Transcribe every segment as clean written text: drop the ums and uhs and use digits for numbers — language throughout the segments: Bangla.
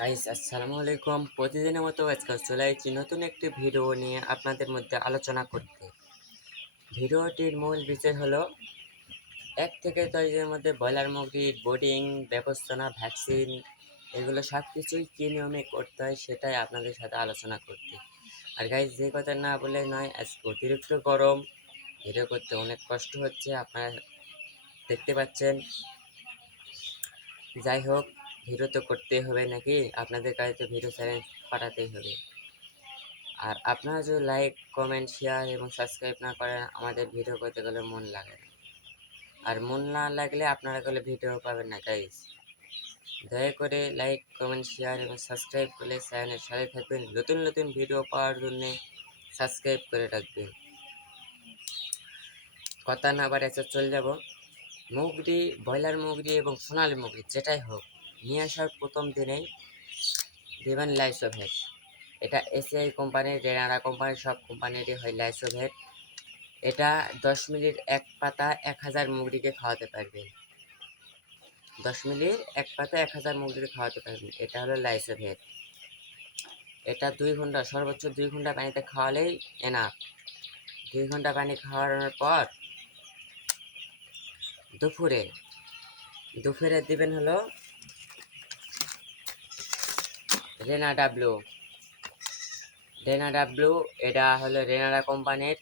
গাইস আসসালামু আলাইকুম। প্রতিদিনের মতো আজকে চলে এসেছি নতুন একটি ভিডিও নিয়ে আপনাদের মধ্যে আলোচনা করতে। ভিডিওটির মূল বিষয় হলো 1 থেকে 10 দিনের মধ্যে ব্রয়লার মুরগির বোর্ডিং ব্যবস্থাপনা, ভ্যাকসিন এগুলো সব কিছুই কী নিয়মে করতে হয় সেটাই আপনাদের সাথে আলোচনা করতে। আর গাইস যে কথা না বলে নয়, আজকে অতিরিক্ত গরম, ভিডিও করতে অনেক কষ্ট হচ্ছে, আপনারা দেখতে পাচ্ছেন। যাই হোক, ভিডিও তো করতেই হবে নাকি, আপনাদের কাছে তো ভিডিও চ্যালেঞ্জ পাঠাতেই হবে। আর আপনারা যদি লাইক, কমেন্ট, শেয়ার এবং সাবস্ক্রাইব না করেন, আমাদের ভিডিও করতে গেলে মন লাগে না। আর মন না লাগলে আপনারা গেলে ভিডিও পাবেন না গাইস। দয়া করে লাইক, কমেন্ট, শেয়ার এবং সাবস্ক্রাইব করলে চ্যানেলের সাথে থাকবেন। নতুন নতুন ভিডিও পাওয়ার জন্য সাবস্ক্রাইব করে রাখবেন। কথা না বাড়ে চলে যাব। মুগরি, ব্রয়লার মুগরি এবং সোনালী মুগরি যেটাই হোক, নিয়ে আসার প্রথম দিনেই দেবেন লাইসোভেট। এটা এসিআই কোম্পানির, রেনারা কোম্পানির, সব কোম্পানিরই হয় লাইসোভেট। এটা 10 মিলির এক পাতা 1000 মুরগিকে খাওয়াতে পারবেন। 10 মিলির এক পাতা 1000 মুরগিকে খাওয়াতে পারবেন। এটা হলো লাইসোভেট। এটা 2 ঘন্টা, সর্বোচ্চ 2 ঘন্টা পানিতে খাওয়ালেই এনাফ। 2 ঘন্টা পানি খাওয়ানোর পর দুপুরে দুপুরে দিবেন হলো রেনা ডাব্লু। রেনা ডাব্লু এটা হলো রেনারা কোম্পানির,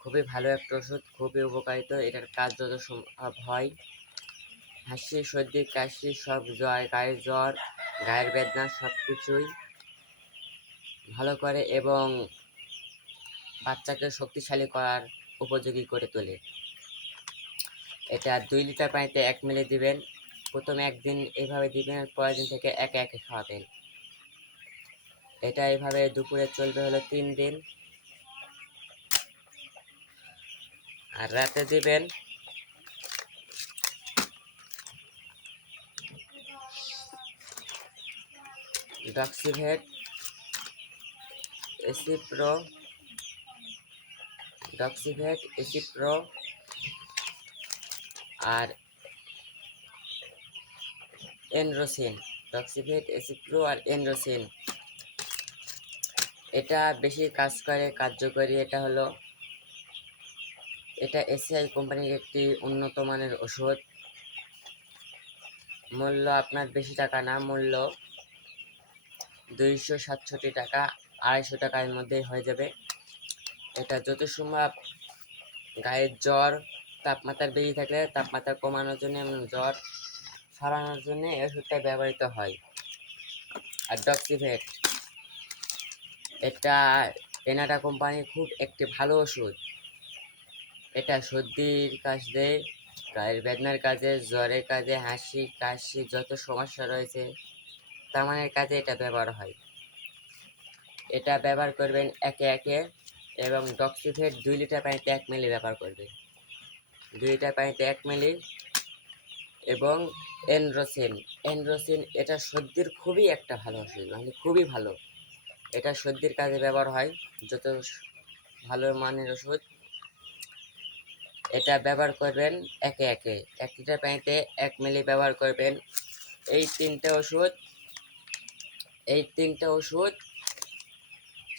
খুবই ভালো একটা ওষুধ, খুবই উপকারিত। এটার কাজ যত সম্ভব হয়, হাসি, সর্দি, কাশি, সব জ্বর, গায়ের জ্বর, গায়ের বেদনা সব কিছুই ভালো করে এবং বাচ্চাকে শক্তিশালী করার উপযোগী করে তোলে। এটা 2 লিটার পানিতে 1 মিলি দিবেন। প্রথমে একদিন এইভাবে দিবেন, পরের দিন থেকে একে একে খাওয়াবেন। এটা এইভাবে দুপুরে চলবে হলো 3 দিন। আর রাতে দিবেন ডক্সিভেট, এসিপ্রো, ডক্সিভেট, এসিপ্রো আর এনরোসিন। ডক্সিভেট, এসিপ্রো আর এনরোসিন এটা বেশি কাজ করে, কার্যকরী। এটা এসিআই কোম্পানির একটি উন্নত মানের ওষুধ। মূল্য আপনার বেশি টাকা না, মূল্য 267 টাকা, 250 টাকার মধ্যেই হয়ে যাবে। এটা যত সম্ভব গায়ের জ্বর, তাপমাত্রা বেশি থাকলে তাপমাত্রা কমানোর জন্য এবং জ্বর সারানোর জন্য এই ওষুধটা ব্যবহৃত হয়। আর ডক্সিভেট এটা এনাডা কোম্পানির খুব একটি ভালো ওষুধ। এটা সর্দির কাশে, গায়ের বেদনার কাজে, জ্বরের কাজে, হাসি, কাশি যত সমস্যা রয়েছে তামানের কাজে এটা ব্যবহার হয়। এটা ব্যবহার করবেন একে একে এবং ডক্সিভেট 2 লিটার পানিতে 1 মিলি ব্যবহার করবেন। 2 লিটার পানিতে 1 মিলি এবং এনরোসিন। এনরোসিন এটা সর্দির খুবই একটা ভালো ওষুধ, মানে খুবই ভালো। এটা সর্দির কাজে ব্যবহার হয়, যত ভালো মানের ওষুধ। এটা ব্যবহার করবেন একে একে, 1 লিটার পানিতে 1 মিলি ব্যবহার করবেন। এই তিনটে ওষুধ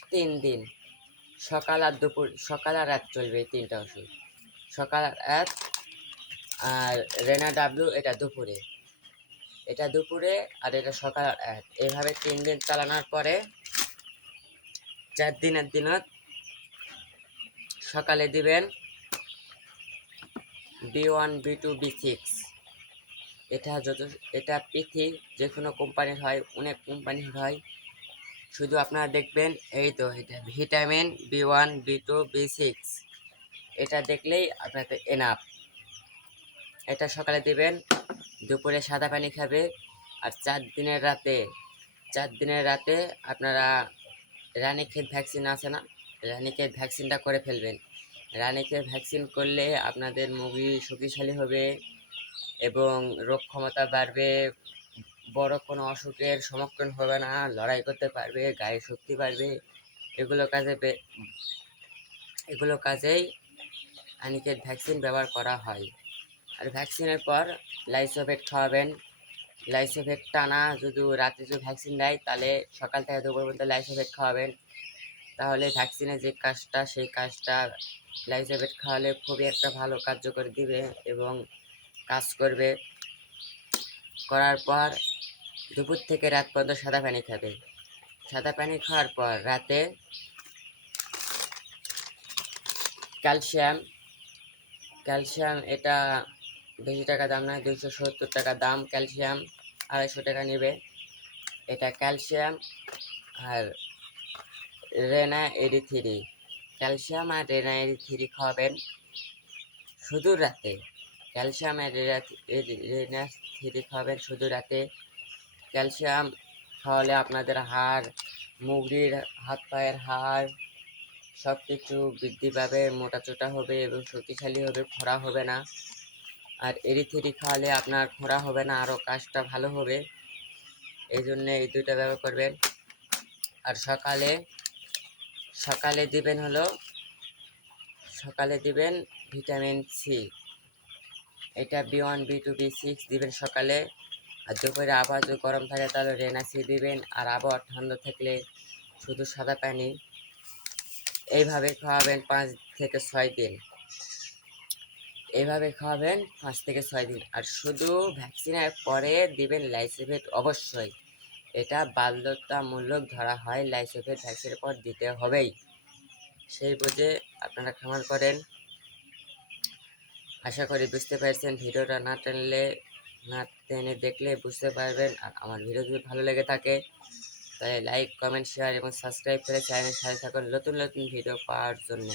3 দিন, সকাল আর দুপুর, সকাল আর রাত চলবে এই 3টা ওষুধ, সকাল আর রাত। আর রেনা ডাব্লু এটা দুপুরে, আর এটা সকাল আর রাত। এইভাবে 3 দিন চালানোর পরে 4 দিনের দিনত সকালে দিবেন B1, B2, B6। এটা পিথি যে কোনো কোম্পানির হয়, অনেক কোম্পানির হয়। শুধু আপনারা দেখবেন এই তো, এটা ভিটামিন B1, B2, B6, এটা দেখলেই আপনাদের এনাফ। এটা সকালে দিবেন, দুপুরে সাদা পানি খাবে। আর 4 দিনের রাতে আপনারা রানীক্ষেত ভ্যাকসিন আছে না, রানীক্ষেত ভ্যাকসিনটা করে ফেলবেন। রানীক্ষেত ভ্যাকসিন করলে আপনাদের মুরগি শক্তিশালী হবে এবং রোগ ক্ষমতা বাড়বে, বড় কোনো অসুখের সম্মুখীন হবে না, লড়াই করতে পারবে, গায়ে শক্তি বাড়বে। এগুলো কাজেই রানীক্ষেত ভ্যাকসিন ব্যবহার করা হয়। আর ভ্যাকসিনের পর লাইসোভেট খাওয়াবেন লাইসোভেট টানা যদি রাতে যদি ভ্যাকসিন দেয় তাহলে সকাল থেকে দুপুর পর্যন্ত লাইসোভেট খাওয়াবেন, তাহলে ভ্যাকসিনের যে কাজটা সেই কাজটা লাইসোভেট খাওয়ালে খুবই একটা ভালো কার্যকর দিবে এবং কাজ করবে। করার পর দুপুর থেকে রাত পর্যন্ত সাদা পানি খাবে। সাদা পানি খাওয়ার পর রাতে ক্যালসিয়াম এটা বেশি টাকা দাম না, 270 টাকা দাম। ক্যালসিয়াম 250 টাকা নেবে। এটা ক্যালসিয়াম আর রেনা এরি3। ক্যালসিয়াম আর রেনা এরি3 খাওয়াবেন শুধু রাতে। ক্যালসিয়াম আর রেনা3 খাওয়াবেন শুধু রাতে। ক্যালসিয়াম খাওয়ালে আপনাদের হাড়, মুগরির হাত পায়ের হাড় সব কিছু বৃদ্ধি পাবে, মোটাচোটা হবে এবং শক্তিশালী হবে, খরা হবে না। আর এরি3 খাওয়ালে আপনার খরা হবে না, আরও কাজটা ভালো হবে। এই জন্যে এই দুইটা ব্যবহার করবেন। আর সকালে দিবেন ভিটামিন সি। এটা B1 B2 B6 দিবেন সকালে। আর দুপুরে আবার যদি গরম থাকে তাহলে রেনা সি দিবেন। আর আবার ঠান্ডা থাকলে শুধু সাদা পানি। এইভাবে খাওয়াবেন 5 থেকে 6 দিন। এইভাবে খাওয়াবেন 5 থেকে 6 দিন। আর শুধু ভ্যাকসিনের পরে দিবেন লাইসোভেট অবশ্যই। এটা বাধ্যতামূলক ধরা হয়, লাইসোভেট ভ্যাকসিনের পর দিতে হবেই। সেই বুঝে আপনারা খামার করেন। আশা করি বুঝতে পারছেন। ভিডিওটা না টেনে দেখলে বুঝতে পারবেন। আর আমার ভিডিও যদি ভালো লেগে থাকে তাহলে লাইক, কমেন্ট, শেয়ার এবং সাবস্ক্রাইব করে চ্যানেলের সাথে থাকুন নতুন ভিডিও পাওয়ার জন্য।